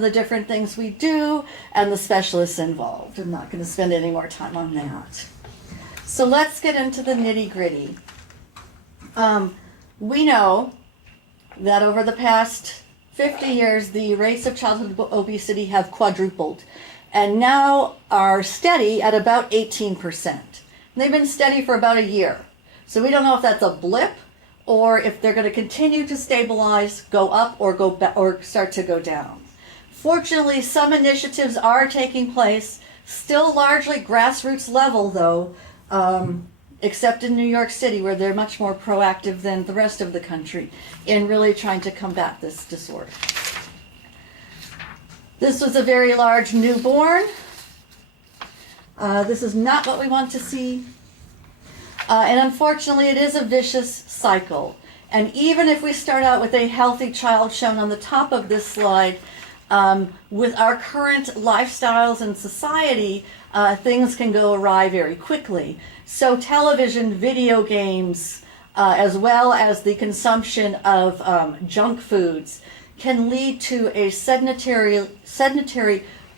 the different things we do and the specialists involved. I'm not going to spend any more time on that. So let's get into the nitty-gritty. We know that over the past 50 years, the rates of childhood obesity have quadrupled and now are steady at about 18%. They've been steady for about a year. So we don't know if that's a blip or if they're going to continue to stabilize, go up, or go back, or start to go down. Fortunately, some initiatives are taking place, still largely grassroots level though, except in New York City, where they're much more proactive than the rest of the country in really trying to combat this disorder. This was a very large newborn. This is not what we want to see. And unfortunately, it is a vicious cycle. And even if we start out with a healthy child shown on the top of this slide, with our current lifestyles and society, things can go awry very quickly. So television, video games, as well as the consumption of junk foods can lead to a sedentary,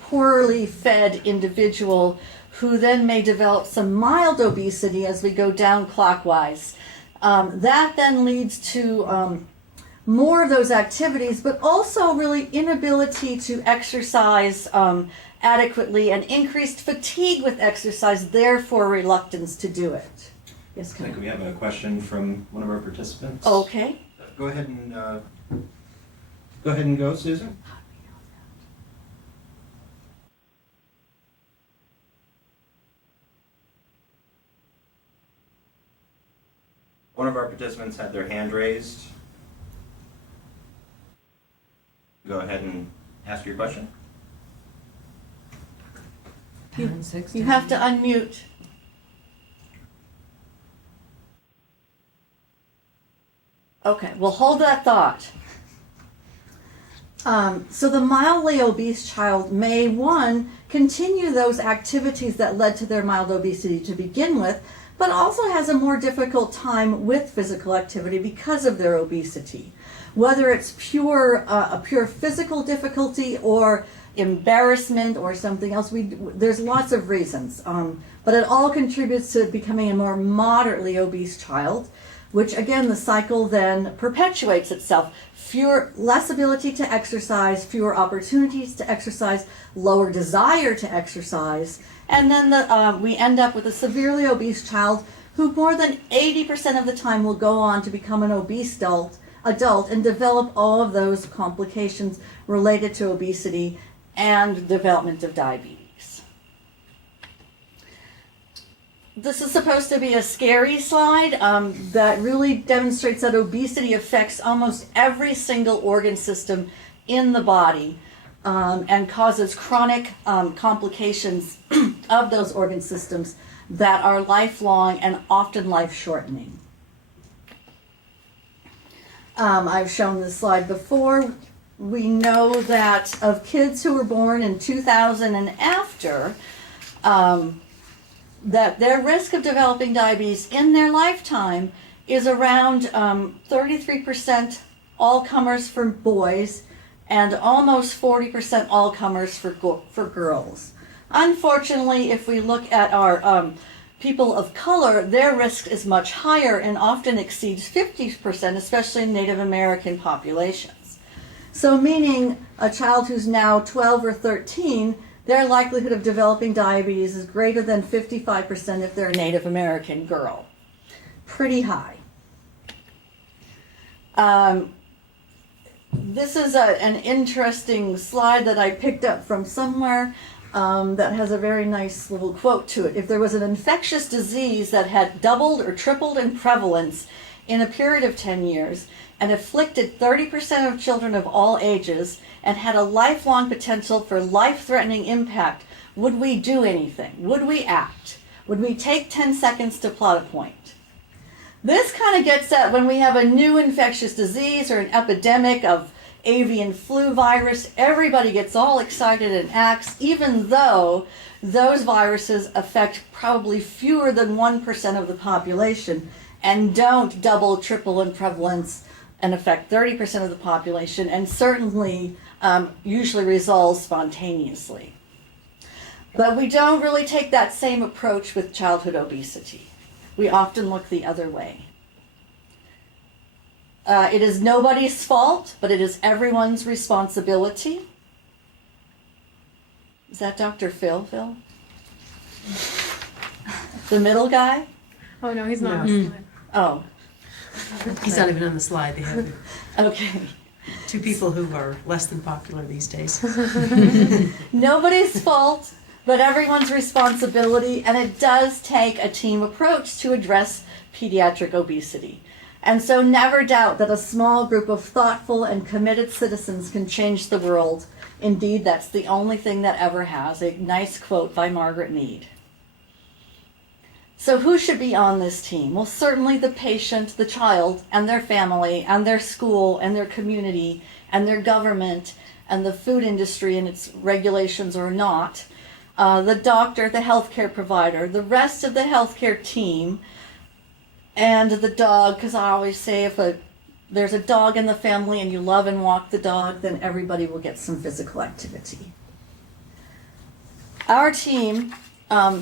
poorly fed individual who then may develop some mild obesity as we go down clockwise. That then leads to more of those activities, but also really inability to exercise adequately and increased fatigue with exercise, therefore reluctance to do it. Yes, I think we have a question from one of our participants. Okay. Go ahead and go, Susan. One of our participants had their hand raised. Go ahead and ask your question. You have to unmute. Okay, we'll hold that thought. So the mildly obese child may, one, continue those activities that led to their mild obesity to begin with, but also has a more difficult time with physical activity because of their obesity. Whether it's a pure physical difficulty or embarrassment or something else, there's lots of reasons. But it all contributes to becoming a more moderately obese child, which again, the cycle then perpetuates itself. Less ability to exercise, fewer opportunities to exercise, lower desire to exercise, and then we end up with a severely obese child who more than 80% of the time will go on to become an obese adult and develop all of those complications related to obesity and development of diabetes. This is supposed to be a scary slide that really demonstrates that obesity affects almost every single organ system in the body and causes chronic complications of those organ systems that are lifelong and often life-shortening. I've shown this slide before. We know that of kids who were born in 2000 and after, that their risk of developing diabetes in their lifetime is around 33% all-comers for boys and almost 40% all-comers for girls. Unfortunately, if we look at our people of color, their risk is much higher and often exceeds 50%, especially in Native American populations. So meaning a child who's now 12 or 13, their likelihood of developing diabetes is greater than 55% if they're a Native American girl. Pretty high. This is an interesting slide that I picked up from somewhere that has a very nice little quote to it. If there was an infectious disease that had doubled or tripled in prevalence in a period of 10 years and afflicted 30% of children of all ages and had a lifelong potential for life-threatening impact, would we do anything? Would we act? Would we take 10 seconds to plot a point? This kind of gets at when we have a new infectious disease or an epidemic of avian flu virus, everybody gets all excited and acts, even though those viruses affect probably fewer than 1% of the population and don't double, triple in prevalence and affect 30% of the population, and certainly usually resolves spontaneously. But we don't really take that same approach with childhood obesity. We often look the other way. It is nobody's fault, but it is everyone's responsibility. Is that Dr. Phil? The middle guy? Oh, no, he's not. No. Oh, He's not even on the slide. They have okay. two people who are less than popular these days. Nobody's fault, but everyone's responsibility, and it does take a team approach to address pediatric obesity. And so never doubt that a small group of thoughtful and committed citizens can change the world. Indeed, that's the only thing that ever has. A nice quote by Margaret Mead. So who should be on this team? Well, certainly the patient, the child, and their family, and their school, and their community, and their government, and the food industry and its regulations or not, the doctor, the healthcare provider, the rest of the healthcare team, and the dog, because I always say if there's a dog in the family and you love and walk the dog, then everybody will get some physical activity. Our team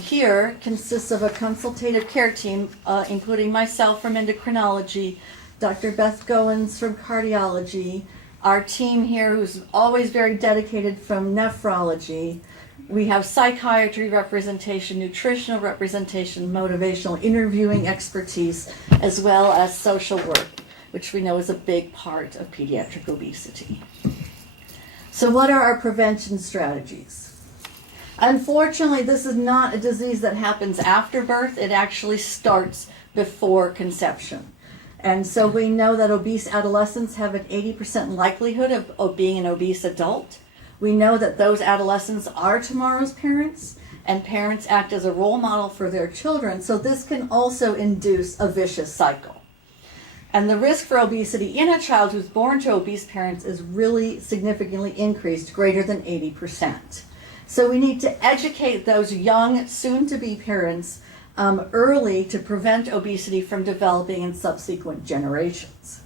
here consists of a consultative care team, including myself from endocrinology, Dr. Beth Goins from cardiology, our team here who's always very dedicated from nephrology. We have psychiatry representation, nutritional representation, motivational interviewing expertise, as well as social work, which we know is a big part of pediatric obesity. So what are our prevention strategies? Unfortunately, this is not a disease that happens after birth. It actually starts before conception. And so we know that obese adolescents have an 80% likelihood of being an obese adult. We know that those adolescents are tomorrow's parents, and parents act as a role model for their children. So this can also induce a vicious cycle. And the risk for obesity in a child who's born to obese parents is really significantly increased, greater than 80%. So we need to educate those young, soon-to-be parents early to prevent obesity from developing in subsequent generations.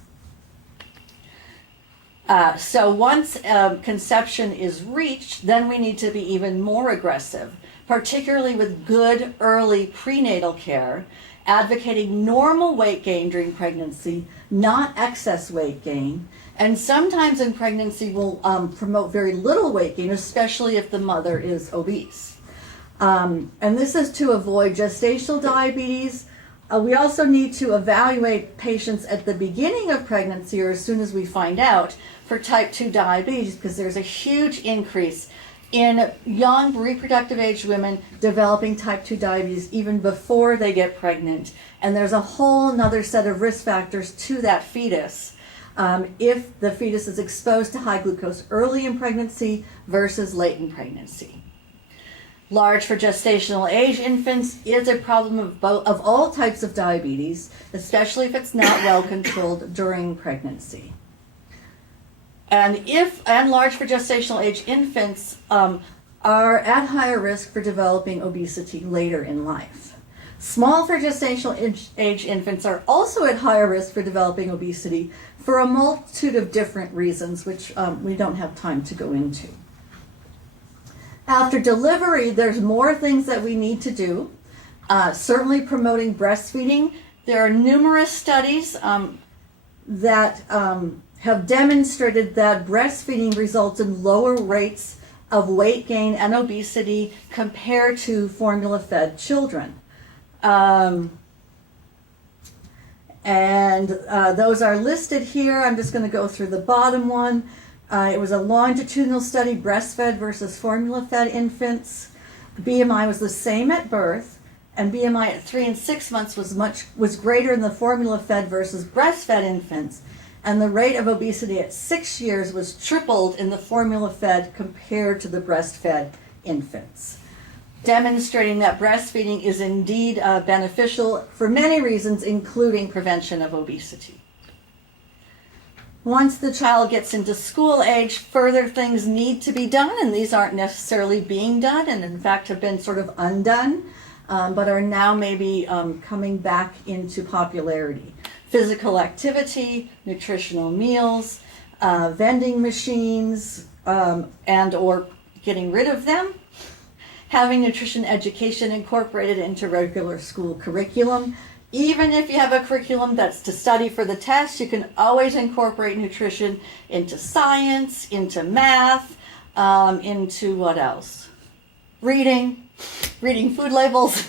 So once conception is reached, then we need to be even more aggressive, particularly with good early prenatal care, advocating normal weight gain during pregnancy, not excess weight gain, and sometimes in pregnancy we'll promote very little weight gain, especially if the mother is obese. And this is to avoid gestational diabetes. We also need to evaluate patients at the beginning of pregnancy or as soon as we find out for type 2 diabetes, because there's a huge increase in young reproductive age women developing type 2 diabetes even before they get pregnant. And there's a whole nother set of risk factors to that fetus if the fetus is exposed to high glucose early in pregnancy versus late in pregnancy. Large for gestational age infants is a problem of all types of diabetes, especially if it's not well controlled during pregnancy. And large for gestational age infants are at higher risk for developing obesity later in life. Small for gestational age infants are also at higher risk for developing obesity for a multitude of different reasons, which we don't have time to go into. After delivery, there's more things that we need to do. Certainly promoting breastfeeding. There are numerous studies that have demonstrated that breastfeeding results in lower rates of weight gain and obesity compared to formula-fed children. Those are listed here. I'm just going to go through the bottom one. It was a longitudinal study, breastfed versus formula-fed infants. BMI was the same at birth, and BMI at 3 and 6 months was greater in the formula-fed versus breastfed infants, and the rate of obesity at 6 years was tripled in the formula-fed compared to the breastfed infants, demonstrating that breastfeeding is indeed beneficial for many reasons, including prevention of obesity. Once the child gets into school age, further things need to be done, and these aren't necessarily being done, and in fact have been sort of undone, but are now maybe coming back into popularity. Physical activity, nutritional meals, vending machines, and or getting rid of them. Having nutrition education incorporated into regular school curriculum. Even if you have a curriculum that's to study for the test, you can always incorporate nutrition into science, into math, into what else? Reading food labels.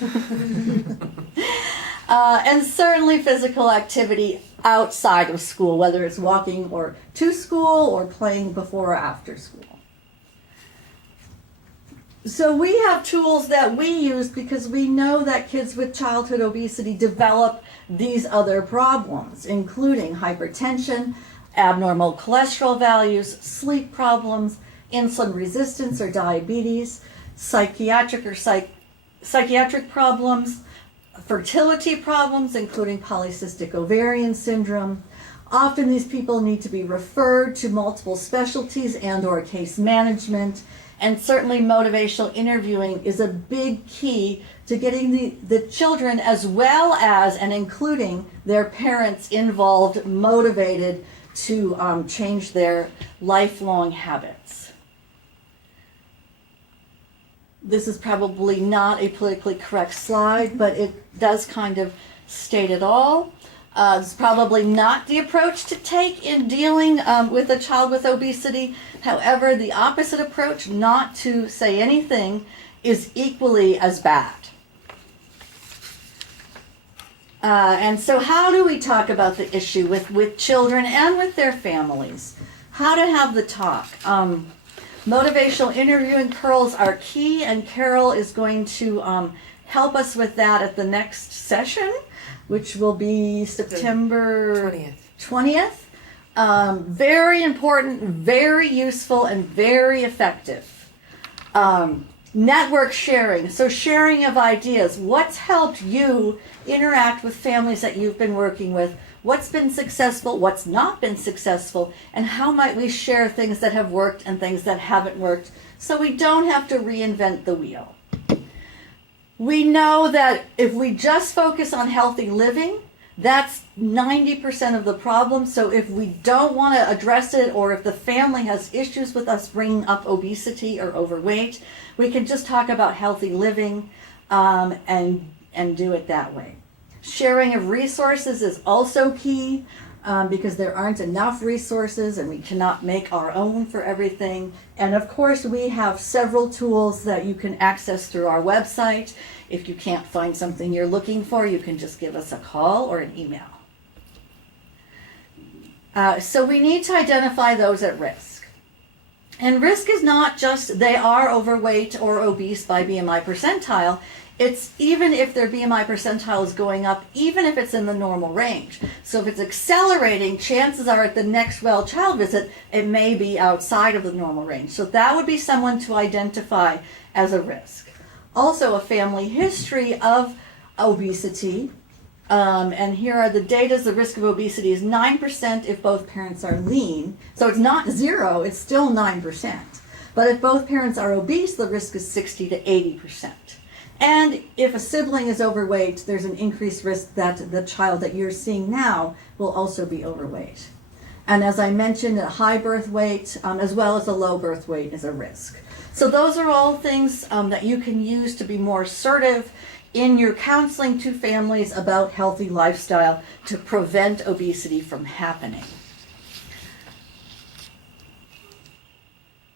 And certainly physical activity outside of school, whether it's walking or to school or playing before or after school. So we have tools that we use because we know that kids with childhood obesity develop these other problems, including hypertension, abnormal cholesterol values, sleep problems, insulin resistance or diabetes, psychiatric problems, fertility problems, including polycystic ovarian syndrome. Often these people need to be referred to multiple specialties and or case management. And certainly motivational interviewing is a big key to getting the children as well as and including their parents involved, motivated to change their lifelong habits. This is probably not a politically correct slide, but it does kind of state it all. It's probably not the approach to take in dealing with a child with obesity. However, the opposite approach, not to say anything, is equally as bad. And so how do we talk about the issue with children and with their families? How to have the talk. Motivational interviewing pearls are key, and Carol is going to help us with that at the next session, which will be September 20th. Very important, very useful, and very effective. Network sharing, so sharing of ideas. What's helped you interact with families that you've been working with? What's been successful, what's not been successful, and how might we share things that have worked and things that haven't worked so we don't have to reinvent the wheel. We know that if we just focus on healthy living, that's 90% of the problem. So if we don't want to address it, or if the family has issues with us bringing up obesity or overweight, we can just talk about healthy living and do it that way. Sharing of resources is also key because there aren't enough resources and we cannot make our own for everything. And of course, we have several tools that you can access through our website. If you can't find something you're looking for, you can just give us a call or an email. So we need to identify those at risk. And risk is not just they are overweight or obese by BMI percentile. It's even if their BMI percentile is going up, even if it's in the normal range. So if it's accelerating, chances are at the next well child visit, it may be outside of the normal range. So that would be someone to identify as a risk. Also, a family history of obesity. And here are the data. The risk of obesity is 9% if both parents are lean. So it's not 0, it's still 9%. But if both parents are obese, the risk is 60 to 80%. And if a sibling is overweight, there's an increased risk that the child that you're seeing now will also be overweight. And as I mentioned, a high birth weight as well as a low birth weight is a risk. So those are all things that you can use to be more assertive in your counseling to families about healthy lifestyle to prevent obesity from happening.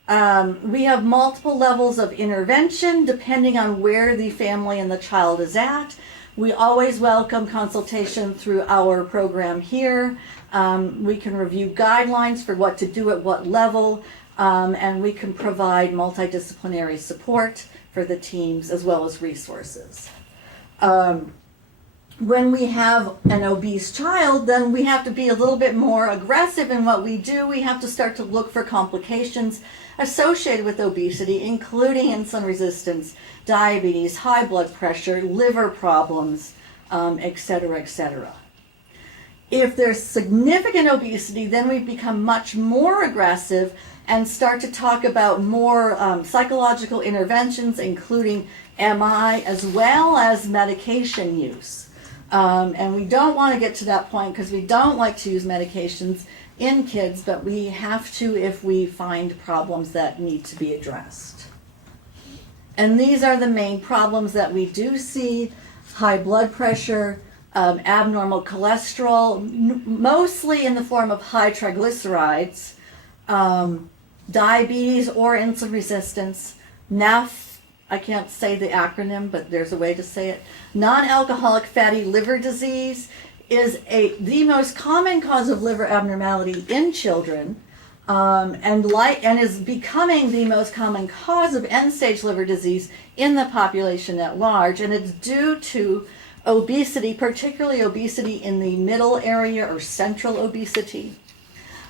We have multiple levels of intervention depending on where the family and the child is at. We always welcome consultation through our program here. We can review guidelines for what to do at what level, and we can provide multidisciplinary support for the teams as well as resources. When we have an obese child, then we have to be a little bit more aggressive in what we do. We have to start to look for complications associated with obesity, including insulin resistance, diabetes, high blood pressure, liver problems, et cetera, et cetera. If there's significant obesity, then we become much more aggressive and start to talk about more psychological interventions, including MI, as well as medication use. And we don't want to get to that point because we don't like to use medications in kids, but we have to if we find problems that need to be addressed. And these are the main problems that we do see: high blood pressure, abnormal cholesterol, mostly in the form of high triglycerides, diabetes or insulin resistance, I can't say the acronym, but there's a way to say it. Non-alcoholic fatty liver disease is the most common cause of liver abnormality in children, and is becoming the most common cause of end-stage liver disease in the population at large, and it's due to obesity, particularly obesity in the middle area or central obesity.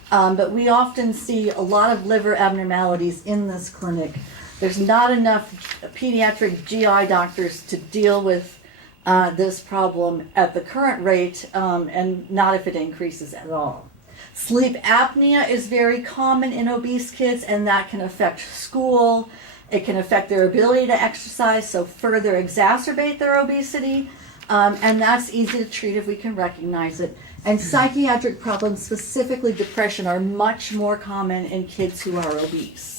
But we often see a lot of liver abnormalities in this clinic. There's not enough pediatric GI doctors to deal with this problem at the current rate, and not if it increases at all. Sleep apnea is very common in obese kids, and that can affect school. It can affect their ability to exercise, so further exacerbate their obesity. And that's easy to treat if we can recognize it. And psychiatric problems, specifically depression, are much more common in kids who are obese.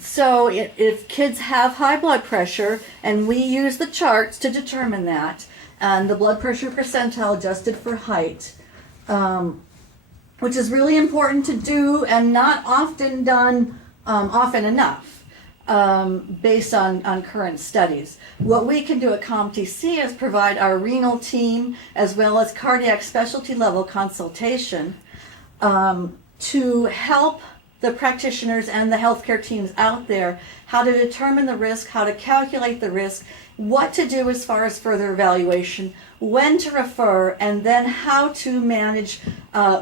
So if kids have high blood pressure, and we use the charts to determine that, and the blood pressure percentile adjusted for height, which is really important to do and not often done often enough, based on current studies. What we can do at COMM-TC is provide our renal team as well as cardiac specialty level consultation to help the practitioners and the healthcare teams out there how to determine the risk, how to calculate the risk, what to do as far as further evaluation, when to refer, and then how to manage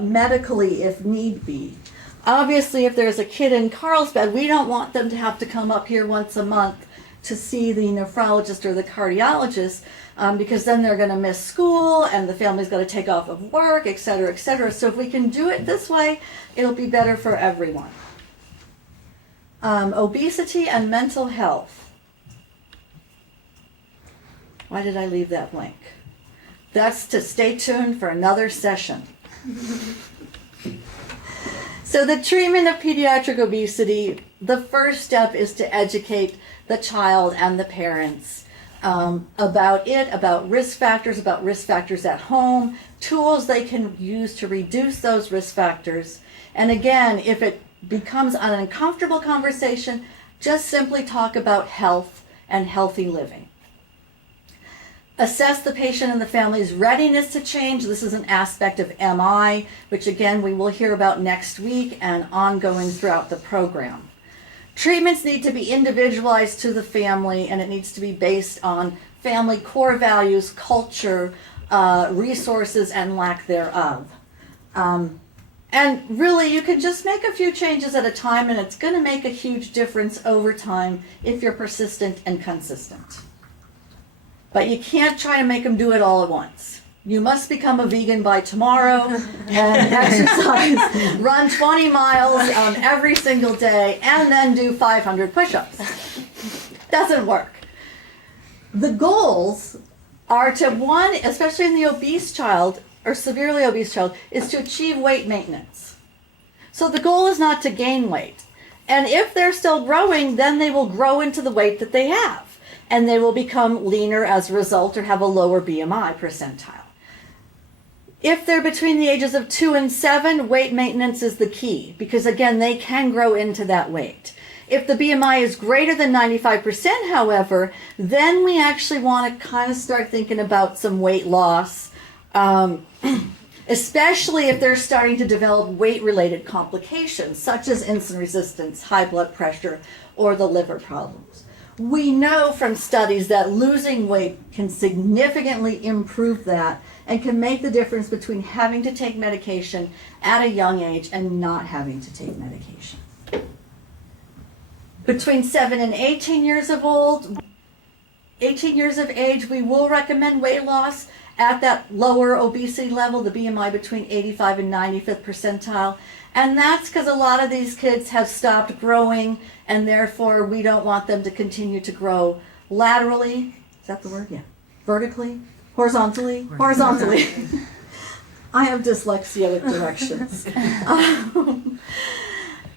medically if need be. Obviously, if there's a kid in Carlsbad, we don't want them to have to come up here once a month to see the nephrologist or the cardiologist, because then they're going to miss school and the family's got to take off of work, et cetera, et cetera. So if we can do it this way, it'll be better for everyone. Obesity and mental health. Why did I leave that blank? That's to stay tuned for another session. So the treatment of pediatric obesity, the first step is to educate the child and the parents about it, about risk factors at home, tools they can use to reduce those risk factors. And again, if it becomes an uncomfortable conversation, just simply talk about health and healthy living. Assess the patient and the family's readiness to change. This is an aspect of MI, which again we will hear about next week and ongoing throughout the program. Treatments need to be individualized to the family, and it needs to be based on family core values, culture, resources, and lack thereof. And really, you can just make a few changes at a time, and it's going to make a huge difference over time if you're persistent and consistent. But you can't try to make them do it all at once. You must become a vegan by tomorrow and exercise, run 20 miles every single day, and then do 500 push-ups. Doesn't work. The goals are to, one, especially in the obese child or severely obese child, is to achieve weight maintenance. So the goal is not to gain weight. And if they're still growing, then they will grow into the weight that they have. And they will become leaner as a result or have a lower BMI percentile. If they're between the ages of 2 and 7, weight maintenance is the key, because again, they can grow into that weight. If the BMI is greater than 95%, however, then we actually want to kind of start thinking about some weight loss, especially if they're starting to develop weight-related complications, such as insulin resistance, high blood pressure, or the liver problems. We know from studies that losing weight can significantly improve that and can make the difference between having to take medication at a young age and not having to take medication. Between 7 and 18 years of age, we will recommend weight loss at that lower obesity level, the BMI between 85 and 95th percentile. And that's because a lot of these kids have stopped growing, and therefore we don't want them to continue to grow laterally. Is that the word? Yeah. Vertically. Horizontally? Horizontally. I have dyslexia with directions.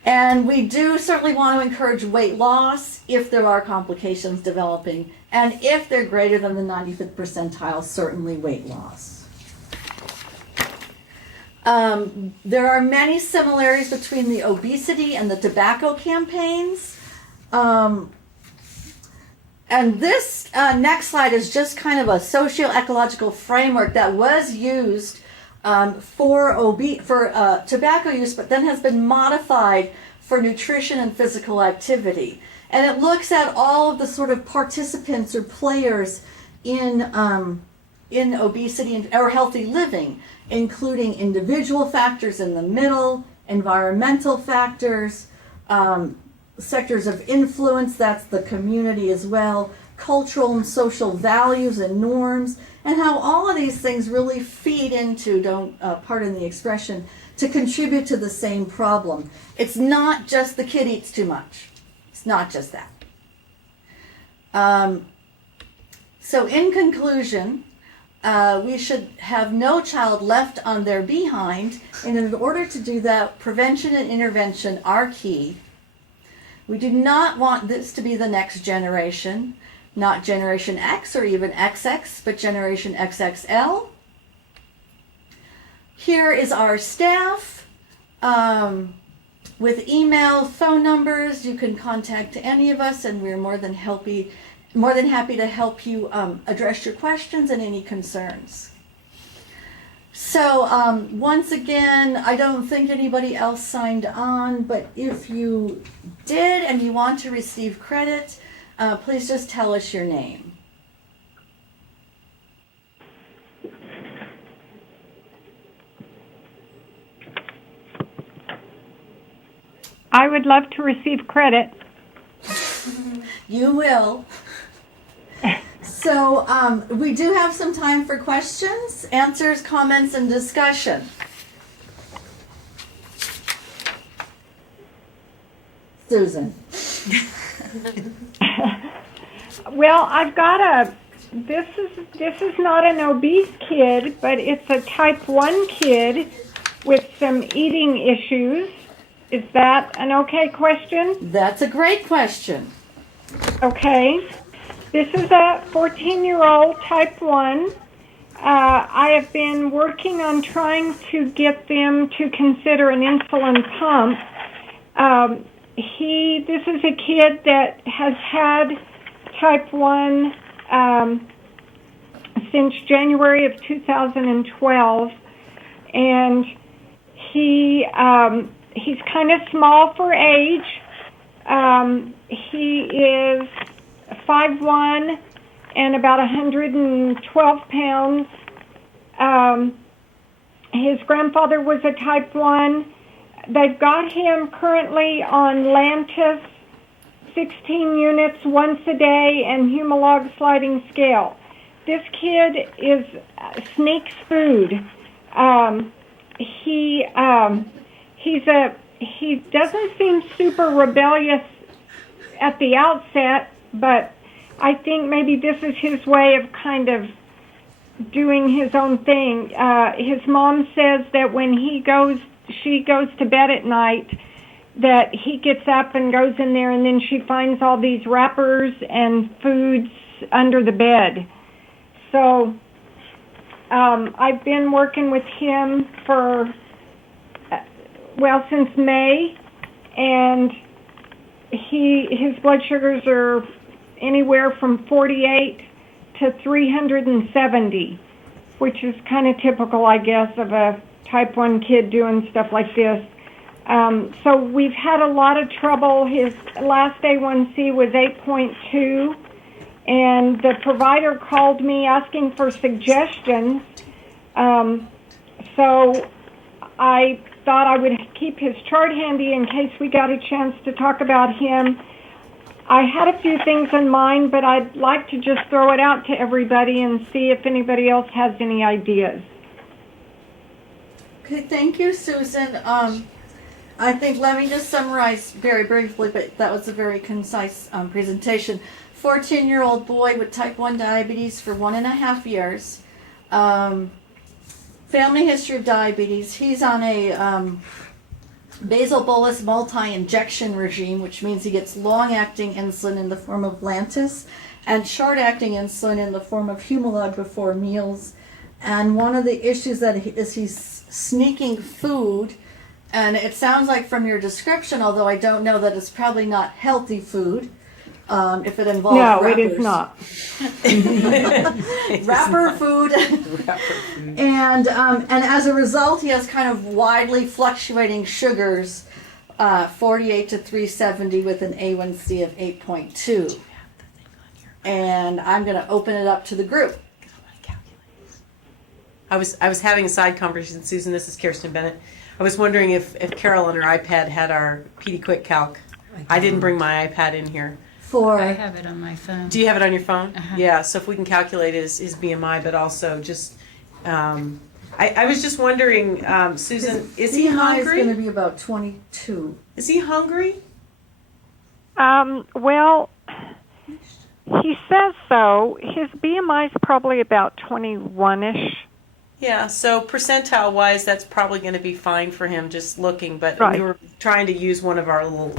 And we do certainly want to encourage weight loss if there are complications developing, and if they're greater than the 95th percentile, certainly weight loss. There are many similarities between the obesity and the tobacco campaigns. And this next slide is just kind of a socio-ecological framework that was used for tobacco use, but then has been modified for nutrition and physical activity. And it looks at all of the sort of participants or players in obesity or healthy living, including individual factors in the middle, environmental factors, sectors of influence, that's the community as well, cultural and social values and norms, and how all of these things really feed into, pardon the expression, to contribute to the same problem. It's not just the kid eats too much. It's not just that. So in conclusion, we should have no child left on their behind, and in order to do that, prevention and intervention are key. We do not want this to be the next generation, not Generation X or even XX, but Generation XXL. Here is our staff with email, phone numbers. You can contact any of us, and we're more than happy to help you address your questions and any concerns. So once again, I don't think anybody else signed on, but if you did and you want to receive credit, please just tell us your name. I would love to receive credit. You will. So we do have some time for questions, answers, comments, and discussion. Susan. Well, I've got this is not an obese kid, but it's a type 1 kid with some eating issues. Is that an okay question? That's a great question. Okay. This is a 14-year-old type 1. I have been working on trying to get them to consider an insulin pump. This is a kid that has had type 1 since January of 2012, and he's kind of small for age. He is 5'1" and about 112 pounds. His grandfather was a type 1. They've got him currently on Lantus, 16 units once a day, and Humalog sliding scale. This kid sneaks food. He doesn't seem super rebellious at the outset, but I think maybe this is his way of kind of doing his own thing. His mom says that when she goes to bed at night, that he gets up and goes in there, and then she finds all these wrappers and foods under the bed. So I've been working with him since May, and his blood sugars are anywhere from 48 to 370, which is kind of typical, I guess, of a type 1 kid doing stuff like this. So we've had a lot of trouble. His last A1C was 8.2, and the provider called me asking for suggestions. So I thought I would keep his chart handy in case we got a chance to talk about him. I had a few things in mind, but I'd like to just throw it out to everybody and see if anybody else has any ideas. Okay, thank you, Susan. I think, let me just summarize very briefly, but that was a very concise presentation. 14-year-old boy with type 1 diabetes for 1.5 years. Family history of diabetes. He's on a basal bolus multi-injection regime, which means he gets long-acting insulin in the form of Lantus and short-acting insulin in the form of Humalog before meals. And one of the issues that he's sneaking food, and it sounds like from your description, although I don't know that it's probably not healthy food, if it involves No, wrappers. it is not. Wrapper food. And as a result, he has kind of widely fluctuating sugars, 48 to 370 with an A1C of 8.2. And I'm going to open it up to the group. I was having a side conversation, Susan. This is Kirsten Bennett. I was wondering if Carol on her iPad had our PD Quick Calc. I didn't bring my iPad in here. For I have it on my phone. Do you have it on your phone? Uh-huh. Yeah, so if we can calculate his BMI, but also just, I was just wondering, Susan, is he BMI hungry? is going to be about 22. Is he hungry? Well, he says so. His BMI is probably about 21-ish. Yeah, so percentile-wise, that's probably going to be fine for him just looking, but Right. we were trying to use one of our little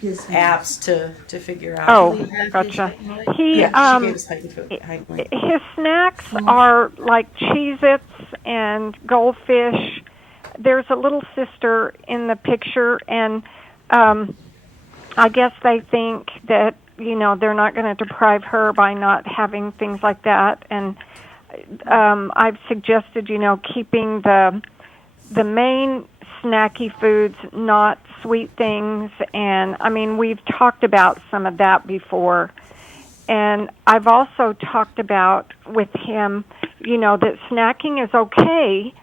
apps to figure out. Oh, gotcha. He Yeah, she gave us height and weight. his snacks are like Cheez-Its and Goldfish. There's a little sister in the picture, and I guess they think that, they're not going to deprive her by not having things like that. And I've suggested, keeping the main snacky foods, not sweet things. And I mean, we've talked about some of that before. And I've also talked about with him, that snacking is okay,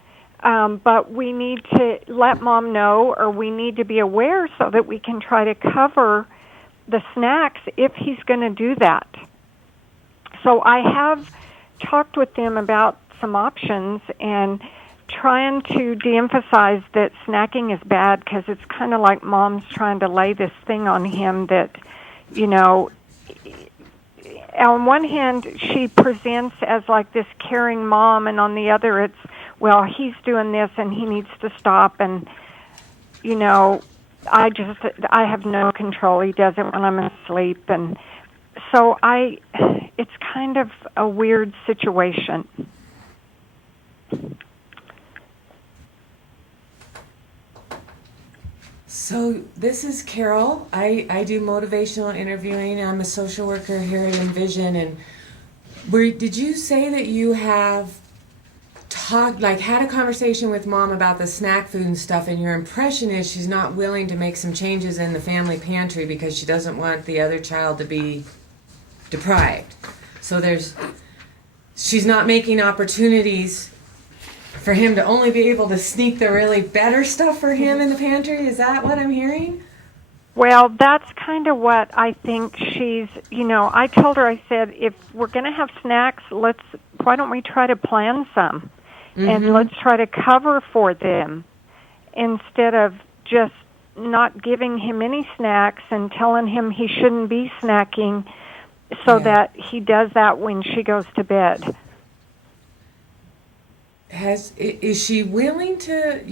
but we need to let mom know, or we need to be aware so that we can try to cover the snacks if he's going to do that. So I have talked with them about some options and trying to de-emphasize that snacking is bad, because it's kind of like mom's trying to lay this thing on him that, on one hand she presents as like this caring mom, and on the other it's, well, he's doing this and he needs to stop, and I have no control. He does it when I'm asleep, and so it's kind of a weird situation. So this is Carol. I do motivational interviewing. I'm a social worker here at Envision. And did you say that you have had a conversation with mom about the snack food and stuff, and your impression is she's not willing to make some changes in the family pantry because she doesn't want the other child to be deprived. So she's not making opportunities for him to only be able to sneak the really better stuff for him in the pantry? Is that what I'm hearing? Well, that's kind of what I think she's, I told her, I said, if we're going to have snacks, why don't we try to plan some? Mm-hmm. And let's try to cover for them instead of just not giving him any snacks and telling him he shouldn't be snacking, so that he does that when she goes to bed. Is she willing to,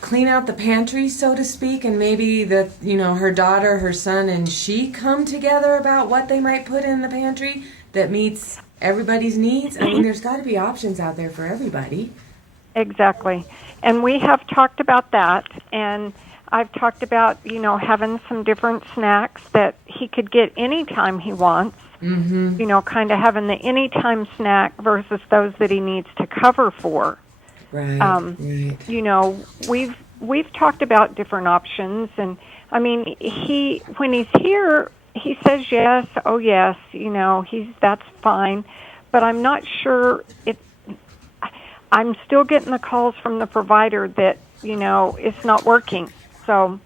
clean out the pantry, so to speak, and maybe her daughter, her son, and she come together about what they might put in the pantry that meets everybody's needs? I mean, there's got to be options out there for everybody. Exactly. And we have talked about that, and I've talked about, having some different snacks that he could get anytime he wants. Mm-hmm. Kind of having the anytime snack versus those that he needs to cover for. Right. Right. We've talked about different options, and I mean, when he's here, he says yes. Oh yes, that's fine, but I'm not sure I'm still getting the calls from the provider that it's not working. So.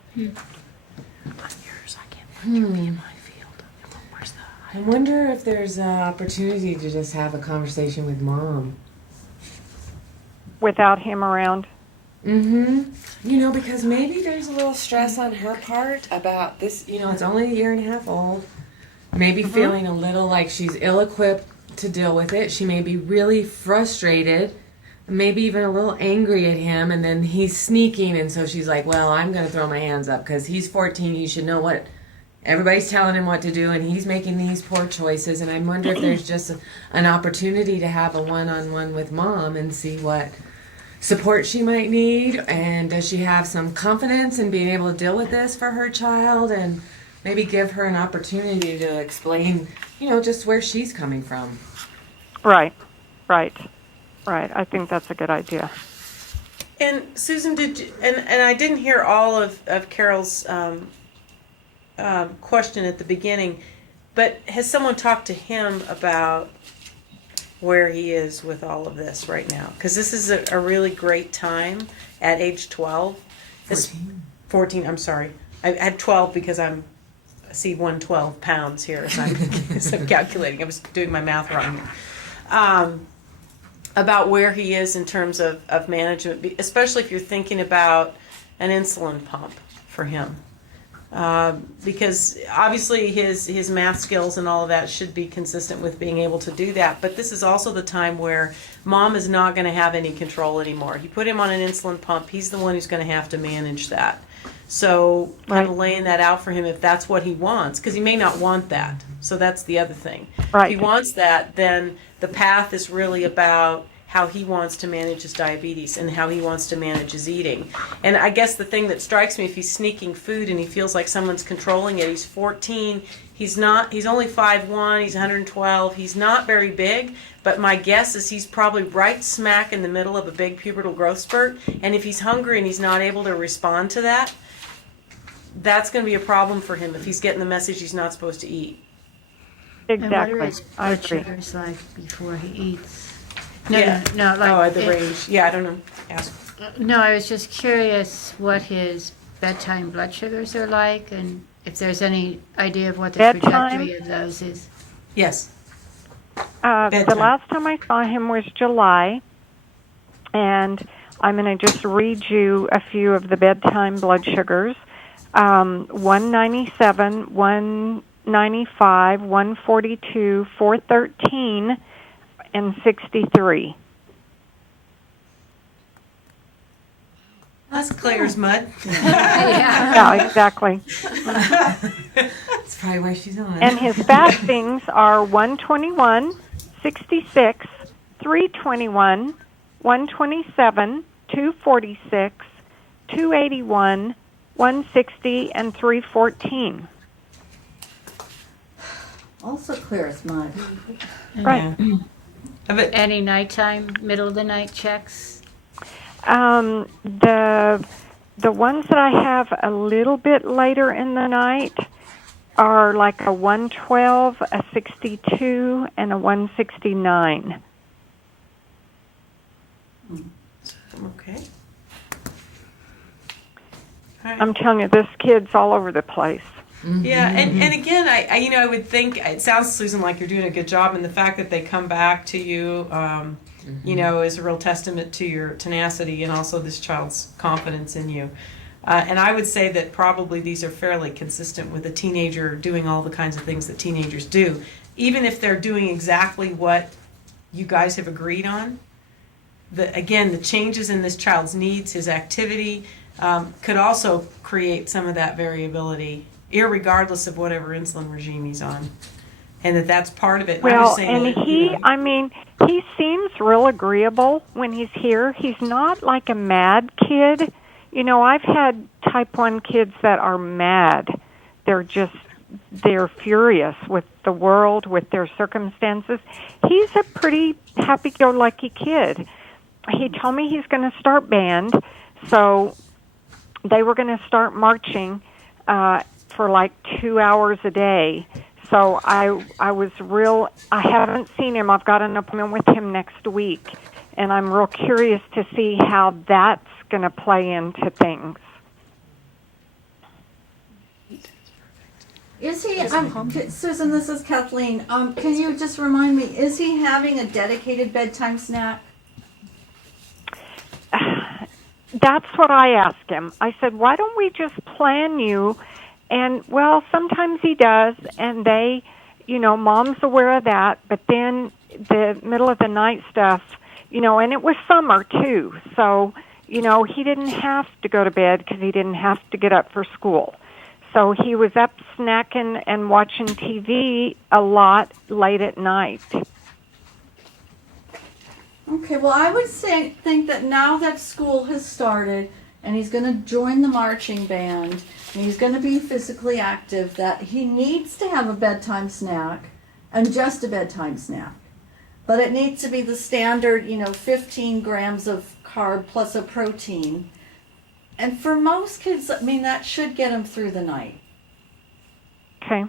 I wonder if there's an opportunity to just have a conversation with mom. Without him around? Mm-hmm. Because maybe there's a little stress on her part about this. It's only a year and a half old. Maybe feeling a little like she's ill-equipped to deal with it. She may be really frustrated, maybe even a little angry at him, and then he's sneaking, and so she's like, well, I'm going to throw my hands up because he's 14. He should know what everybody's telling him what to do, and he's making these poor choices. And I wonder if there's just an opportunity to have a one-on-one with mom and see what support she might need, and does she have some confidence in being able to deal with this for her child, and maybe give her an opportunity to explain, just where she's coming from. Right. I think that's a good idea. And Susan, did you, and I didn't hear all of Carol's question at the beginning, but has someone talked to him about where he is with all of this right now? Because this is a really great time at age 12. 14, I'm sorry. I had 12 because I see 112 pounds here, so I'm calculating. I was doing my math wrong. About where he is in terms of management, especially if you're thinking about an insulin pump for him. Because obviously his math skills and all of that should be consistent with being able to do that. But this is also the time where mom is not going to have any control anymore. You put him on an insulin pump, he's the one who's going to have to manage that. So kind of laying that out for him if that's what he wants, because he may not want that. So that's the other thing. Right. If he wants that, then the path is really about how he wants to manage his diabetes and how he wants to manage his eating. And I guess the thing that strikes me, if he's sneaking food and he feels like someone's controlling it, he's 14, he's only 5'1", he's 112, he's not very big, but my guess is he's probably right smack in the middle of a big pubertal growth spurt, and if he's hungry and he's not able to respond to that, that's going to be a problem for him if he's getting the message he's not supposed to eat. Exactly. And what are his I blood agree. sugars like before he eats? Yeah. No, like The range. Yeah, I don't know. Ask. No, I was just curious what his bedtime blood sugars are like, and if there's any idea of what the Bedtime? trajectory of those is. Yes. The Bedtime. last time I saw him was July, and I'm going to just read you a few of the bedtime blood sugars. 197, 195, 142, 413, and 63. That's clear as mud. Yeah, exactly. That's probably why she's on. And his fastings are 121, 66, 321, 127, 246, 281, 160, and 314. Also clear as mud. Right. Any nighttime, middle of the night checks? The ones that I have a little bit later in the night are like a 112, a 62, and a 169. Okay. All right. I'm telling you, this kid's all over the place. Yeah, and again, I would think it sounds, Susan, like you're doing a good job, and the fact that they come back to you, is a real testament to your tenacity and also this child's confidence in you. And I would say that probably these are fairly consistent with a teenager doing all the kinds of things that teenagers do, even if they're doing exactly what you guys have agreed on. The changes in this child's needs, his activity, could also create some of that variability, irregardless of whatever insulin regime he's on, and that's part of it. Well, and he seems real agreeable when he's here. He's not like a mad kid. I've had type 1 kids that are mad. They're furious with the world, with their circumstances. He's a pretty happy-go-lucky kid. He told me he's going to start band, so they were going to start marching for like 2 hours a day. So I haven't seen him. I've got an appointment with him next week, and I'm real curious to see how that's going to play into things. Is he, Susan, this is Kathleen. Can you just remind me, is he having a dedicated bedtime snack? That's what I asked him. I said, why don't we just plan you? And, well, sometimes he does, and mom's aware of that, but then the middle of the night stuff, and it was summer too. So, he didn't have to go to bed because he didn't have to get up for school. So he was up snacking and watching TV a lot late at night. Okay, well, I would think that now that school has started and he's going to join the marching band and he's going to be physically active, that he needs to have a bedtime snack and just a bedtime snack. But it needs to be the standard, 15 grams of carb plus a protein. And for most kids, that should get them through the night. Okay.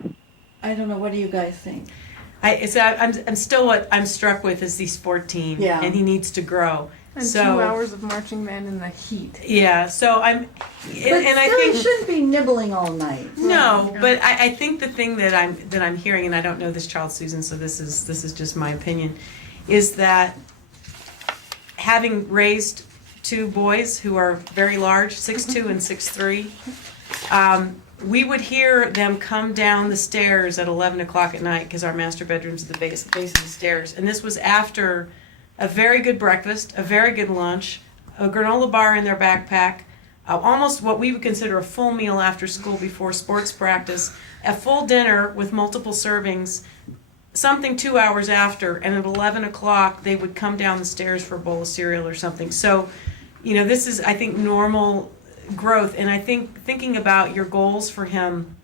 I don't know, what do you guys think? I'm still, what I'm struck with is he's 14, Yeah. and he needs to grow. And so, 2 hours of marching band in the heat. Yeah, so But and I still, think he shouldn't be nibbling all night. no, but I think the thing that I'm hearing, and I don't know this child, Susan, so this is just my opinion, is that having raised 2 boys who are very large, 6'2" and 6'3", we would hear them come down the stairs at 11 o'clock at night because our master bedroom's at the base of the stairs. And this was after a very good breakfast, a very good lunch, a granola bar in their backpack, almost what we would consider a full meal after school before sports practice, a full dinner with multiple servings, something 2 hours after, and at 11 o'clock they would come down the stairs for a bowl of cereal or something. So, this is, I think, normal growth. And I think thinking about your goals for him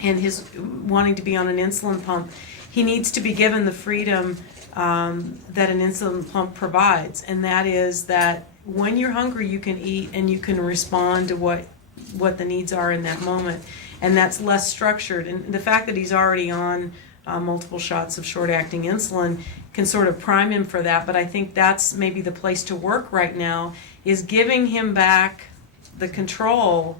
and his wanting to be on an insulin pump, he needs to be given the freedom that an insulin pump provides, and that is that when you're hungry you can eat and you can respond to what the needs are in that moment, and that's less structured. And the fact that he's already on multiple shots of short-acting insulin can sort of prime him for that. But I think that's maybe the place to work right now, is giving him back the control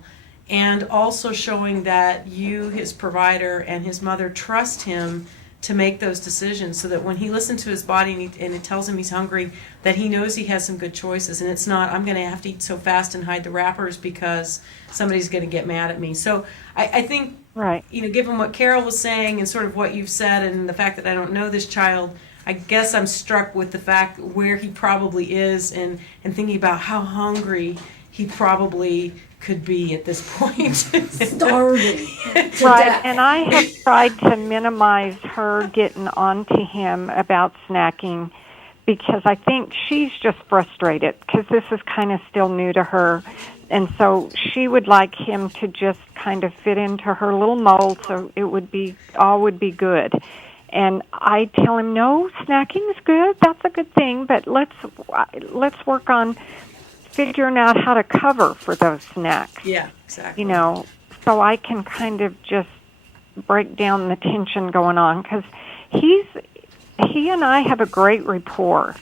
and also showing that you, his provider, and his mother trust him to make those decisions, so that when he listens to his body and it tells him he's hungry, that he knows he has some good choices, and it's not, I'm going to have to eat so fast and hide the wrappers because somebody's going to get mad at me. So I think, Right. Given what Carol was saying and sort of what you've said and the fact that I don't know this child, I guess I'm struck with the fact where he probably is and thinking about how hungry he probably could be at this point. Starving. Right, and I have tried to minimize her getting on to him about snacking because I think she's just frustrated because this is kind of still new to her. And so she would like him to just kind of fit into her little mold so all would be good. And I tell him, no, snacking is good. That's a good thing, but let's work on figuring out how to cover for those snacks. Yeah, exactly. So I can kind of just break down the tension going on because he and I have a great rapport.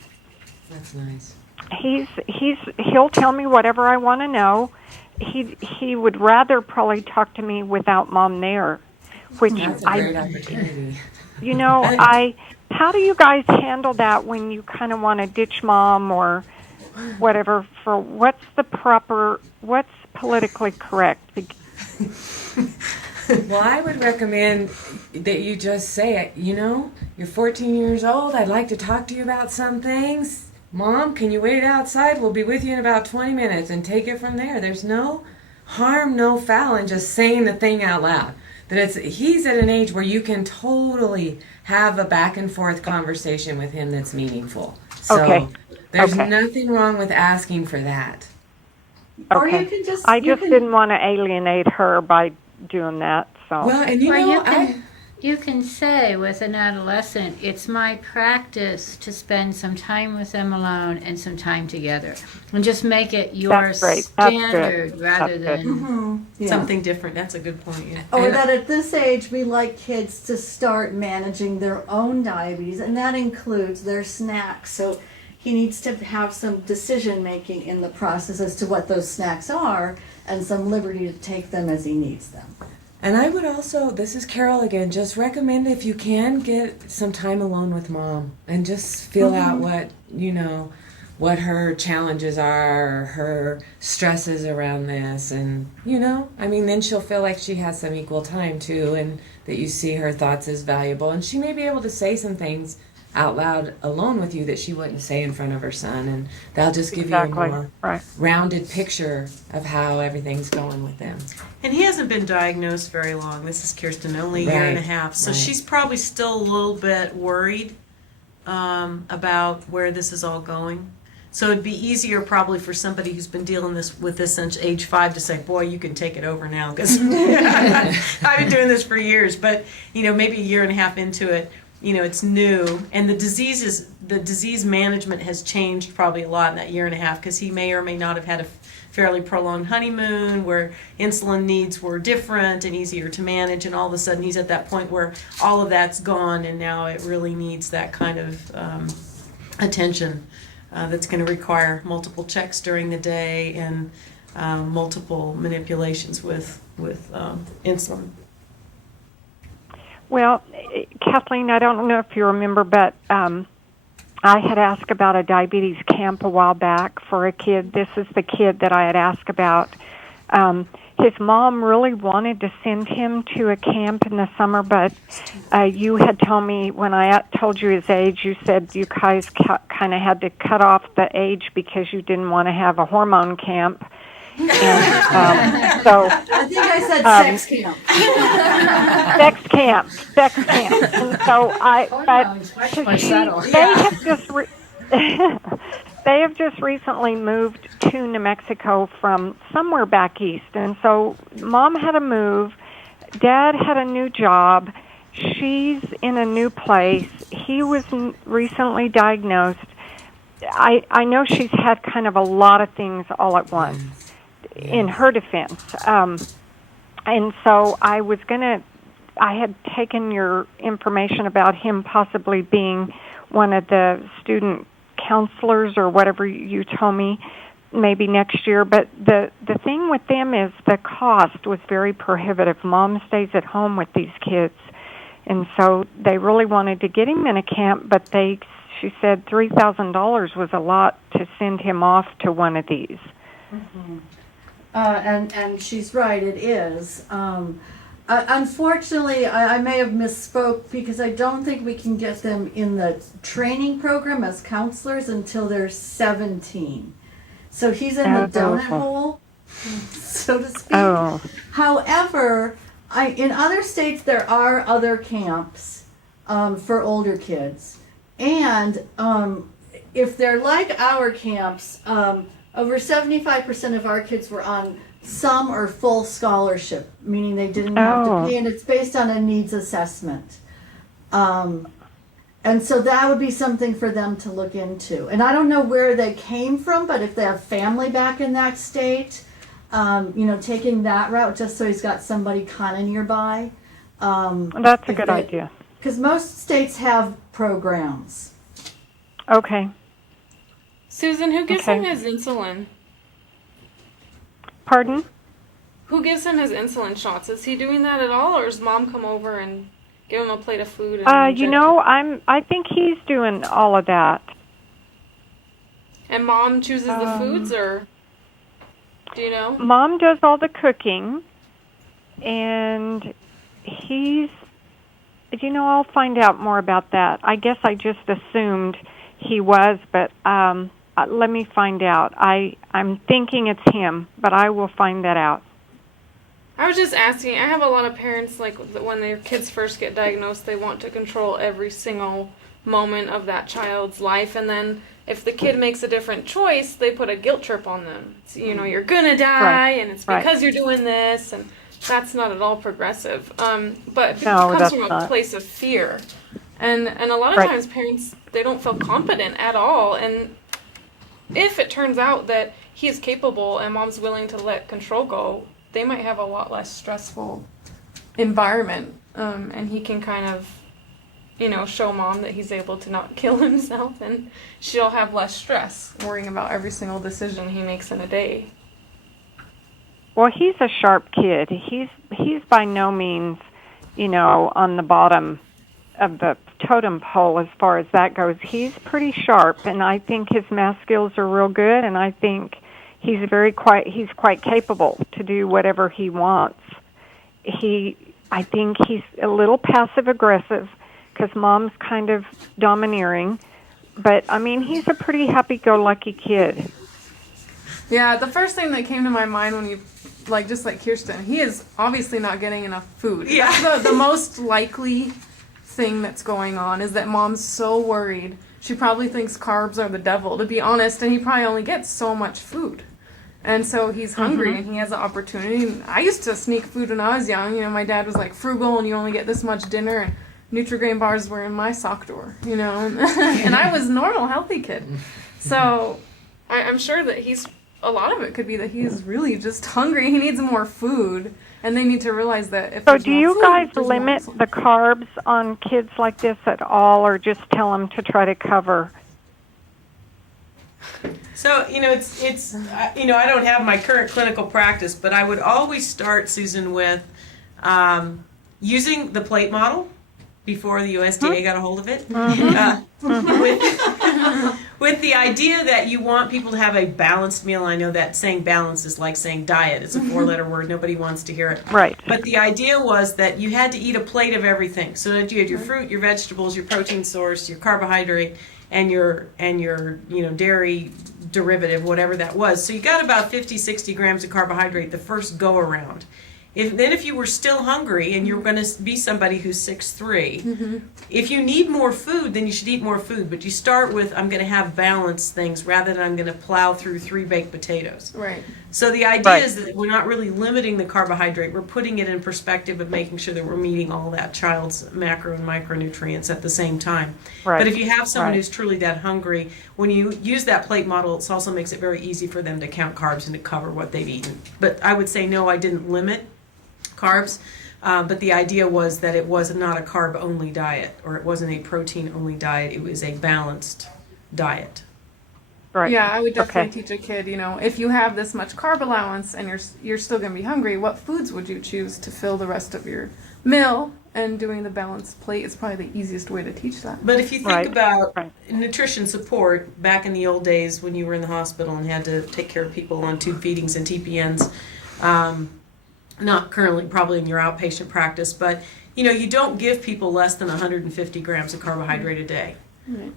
That's nice. He'll tell me whatever I want to know. He would rather probably talk to me without Mom there, which That's a great opportunity. how do you guys handle that when you kind of want to ditch Mom or whatever for what's politically correct? Well, I would recommend that you just say, you're 14 years old. I'd like to talk to you about some things. Mom, can you wait outside? We'll be with you in about 20 minutes and take it from there. There's no harm, no foul in just saying the thing out loud. He's at an age where you can totally have a back and forth conversation with him that's meaningful. So there's nothing wrong with asking for that. Or Okay. you can just. I just didn't want to alienate her by doing that. So. Well, and you can say with an adolescent, it's my practice to spend some time with them alone and some time together. And just make it your That's great. That's good. standard rather That's good. than Yeah. Something different. That's a good point. Yeah. Or that at this age, we like kids to start managing their own diabetes, and that includes their snacks. So he needs to have some decision making in the process as to what those snacks are, and some liberty to take them as he needs them. And I would also, this is Carol again, just recommend if you can get some time alone with Mom and just feel out what her challenges are, her stresses around this, and then she'll feel like she has some equal time too, and that you see her thoughts as valuable, and she may be able to say some things out loud alone with you that she wouldn't say in front of her son, and that'll just give you a more rounded picture of how everything's going with them. And he hasn't been diagnosed very long. This is Kirsten, only a year and a half. So she's probably still a little bit worried about where this is all going. So it'd be easier probably for somebody who's been dealing with this since age 5 to say, boy, you can take it over now, because I've been doing this for years. But, maybe a year and a half into it, it's new. And the disease management has changed probably a lot in that year and a half, because he may or may not have had a fairly prolonged honeymoon where insulin needs were different and easier to manage. And all of a sudden he's at that point where all of that's gone, and now it really needs that kind of attention. That's going to require multiple checks during the day and multiple manipulations with insulin. Well, Kathleen, I don't know if you remember, but I had asked about a diabetes camp a while back for a kid. This is the kid that I had asked about. His mom really wanted to send him to a camp in the summer, but you had told me when I told you his age, you said you guys kind of had to cut off the age because you didn't want to have a hormone camp. And, so I think I said sex camp. Sex camp. And so they have just recently moved to New Mexico from somewhere back east. And so Mom had to move. Dad had a new job. She's in a new place. He was recently diagnosed. I know she's had kind of a lot of things all at once in her defense. And so I had taken your information about him possibly being one of the student counselors or whatever you told me maybe next year. But the thing with them is the cost was very prohibitive. Mom stays at home with these kids. And so they really wanted to get him in a camp, but she said $3,000 was a lot to send him off to one of these. Mm-hmm. And she's right, it is. Unfortunately, I may have misspoke because I don't think we can get them in the training program as counselors until they're 17. So he's in the donut hole, so to speak. Oh. However, in other states there are other camps for older kids. And if they're like our camps, over 75% of our kids were on some or full scholarship, meaning they didn't have to pay, and it's based on a needs assessment. And so that would be something for them to look into. And I don't know where they came from, but if they have family back in that state, taking that route just so he's got somebody kind of nearby. That's a good idea. Because most states have programs. Okay. Susan, who gives him his insulin? Pardon? Who gives him his insulin shots? Is he doing that at all, or does Mom come over and give him a plate of food? And I think he's doing all of that. And Mom chooses the foods, or do you know? Mom does all the cooking, and I'll find out more about that. I guess I just assumed he was, but let me find out. I'm thinking it's him, but I will find that out. I was just asking. I have a lot of parents, like, when their kids first get diagnosed, they want to control every single moment of that child's life, and then if the kid makes a different choice, they put a guilt trip on them. It's, you're gonna die, and it's because you're doing this, and that's not at all progressive. But it comes from a place of fear. And a lot of times parents, they don't feel confident at all. And if it turns out that he is capable and Mom's willing to let control go, they might have a lot less stressful environment. And he can kind of, show Mom that he's able to not kill himself, and she'll have less stress worrying about every single decision he makes in a day. Well, he's a sharp kid. He's by no means, on the bottom of the totem pole as far as that goes. He's pretty sharp, and I think his math skills are real good, and I think he's quite capable to do whatever he wants. I think he's a little passive aggressive because mom's kind of domineering. But, I mean, he's a pretty happy-go-lucky kid. Yeah, the first thing that came to my mind when you, just like Kirsten, he is obviously not getting enough food. Yeah. That's the most likely thing that's going on, is that mom's so worried. She probably thinks carbs are the devil, to be honest, and he probably only gets so much food. And so he's hungry and he has an opportunity. And I used to sneak food when I was young. My dad was like frugal and you only get this much dinner. And Nutri-Grain bars were in my sock drawer, and I was a normal, healthy kid. So I'm sure that a lot of it could be that he's really just hungry. He needs more food. And they need to realize that if So do you guys limit the carbs on kids like this at all, or just tell them to try to cover? So, it's I don't have my current clinical practice, but I would always start, Susan, with using the plate model before the USDA got a hold of it. With the idea that you want people to have a balanced meal. I know that saying balance is like saying diet. It's a 4-letter word. Nobody wants to hear it. Right. But the idea was that you had to eat a plate of everything. So that you had your fruit, your vegetables, your protein source, your carbohydrate, and your dairy derivative, whatever that was. So you got about 50, 60 grams of carbohydrate the first go around. If you were still hungry and you're going to be somebody who's 6'3", if you need more food, then you should eat more food. But you start with, I'm going to have balanced things rather than I'm going to plow through 3 baked potatoes. Right. So the idea is that we're not really limiting the carbohydrate. We're putting it in perspective of making sure that we're meeting all that child's macro and micronutrients at the same time. Right. But if you have someone who's truly that hungry, when you use that plate model, it also makes it very easy for them to count carbs and to cover what they've eaten. But I would say, no, I didn't limit carbs, but the idea was that it was not a carb-only diet, or it wasn't a protein-only diet. It was a balanced diet. Right. Yeah, I would definitely teach a kid, if you have this much carb allowance and you're still going to be hungry, what foods would you choose to fill the rest of your meal? And doing the balanced plate is probably the easiest way to teach that. But if you think about nutrition support back in the old days when you were in the hospital and had to take care of people on tube feedings and TPNs, not currently probably in your outpatient practice, but you don't give people less than 150 grams of carbohydrate a day.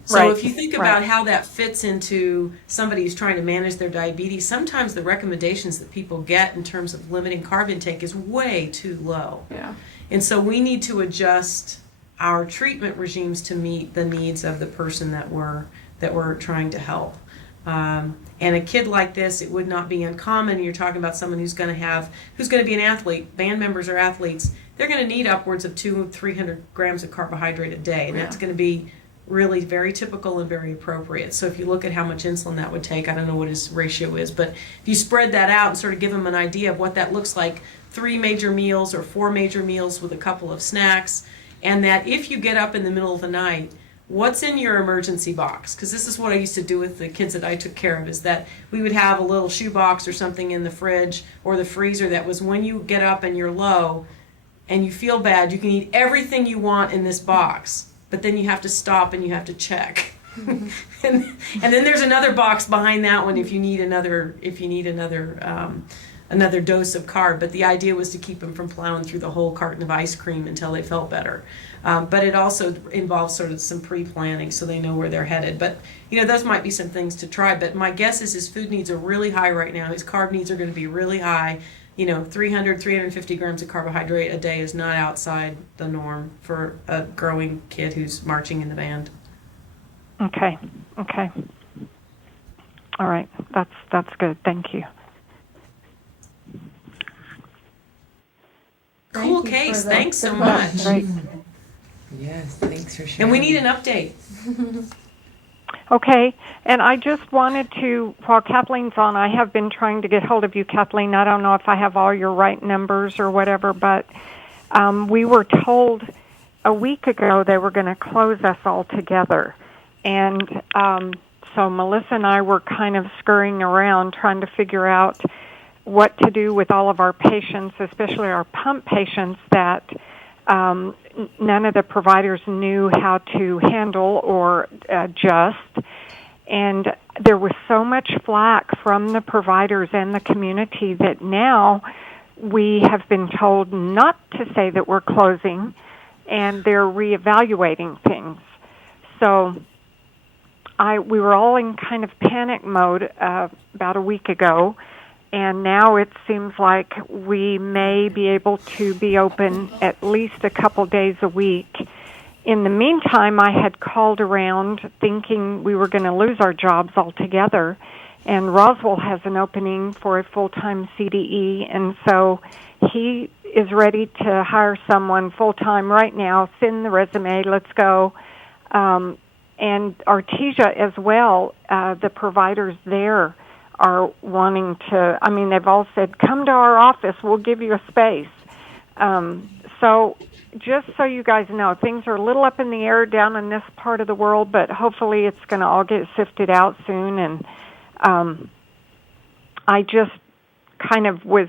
So if you think about how that fits into somebody who's trying to manage their diabetes, sometimes the recommendations that people get in terms of limiting carb intake is way too low. Yeah. And so we need to adjust our treatment regimes to meet the needs of the person that we're trying to help. And a kid like this, it would not be uncommon. You're talking about someone who's going to be an athlete. Band members are athletes. They're going to need upwards of 200-300 grams of carbohydrate a day, and that's going to be really very typical and very appropriate. So if you look at how much insulin that would take, I don't know what his ratio is, but if you spread that out and sort of give him an idea of what that looks like, 3 major meals or 4 major meals with a couple of snacks, and that if you get up in the middle of the night, what's in your emergency box? Because this is what I used to do with the kids that I took care of, is that we would have a little shoebox or something in the fridge or the freezer that was when you get up and you're low and you feel bad, you can eat everything you want in this box, but then you have to stop and you have to check. and then there's another box behind that one if you need another dose of carb. But the idea was to keep them from plowing through the whole carton of ice cream until they felt better. But it also involves sort of some pre-planning so they know where they're headed. But, those might be some things to try. But my guess is his food needs are really high right now. His carb needs are going to be really high. 350 grams of carbohydrate a day is not outside the norm for a growing kid who's marching in the band. Okay. All right. That's good. Thank you. Cool case. Thanks so much. Right. Yes, thanks for sharing. And we need an update. Okay, and I just wanted to, while Kathleen's on, I have been trying to get hold of you, Kathleen. I don't know if I have all your right numbers or whatever, but we were told a week ago they were going to close us all together. And so Melissa and I were kind of scurrying around trying to figure out what to do with all of our patients, especially our pump patients that none of the providers knew how to handle or adjust. And there was so much flack from the providers and the community that now we have been told not to say that we're closing, and they're reevaluating things. So we were all in kind of panic mode about a week ago, and now it seems like we may be able to be open at least a couple days a week. In the meantime, I had called around thinking we were going to lose our jobs altogether, and Roswell has an opening for a full-time CDE, and so he is ready to hire someone full-time right now. Send the resume, let's go. And Artesia as well, the providers there are wanting to, I mean, they've all said, come to our office, we'll give you a space. So just so you guys know, things are a little up in the air down in this part of the world, but hopefully it's going to all get sifted out soon. And I just kind of was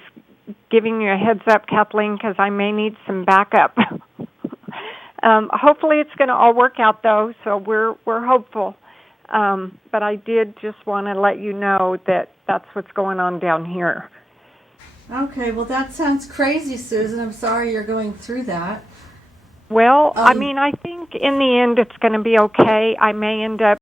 giving you a heads up, Kathleen, because I may need some backup. Hopefully it's going to all work out, though, so we're hopeful. But I did just want to let you know that that's what's going on down here. Okay, well, that sounds crazy, Susan. I'm sorry you're going through that. Well, I mean, I think in the end it's going to be okay. I may end up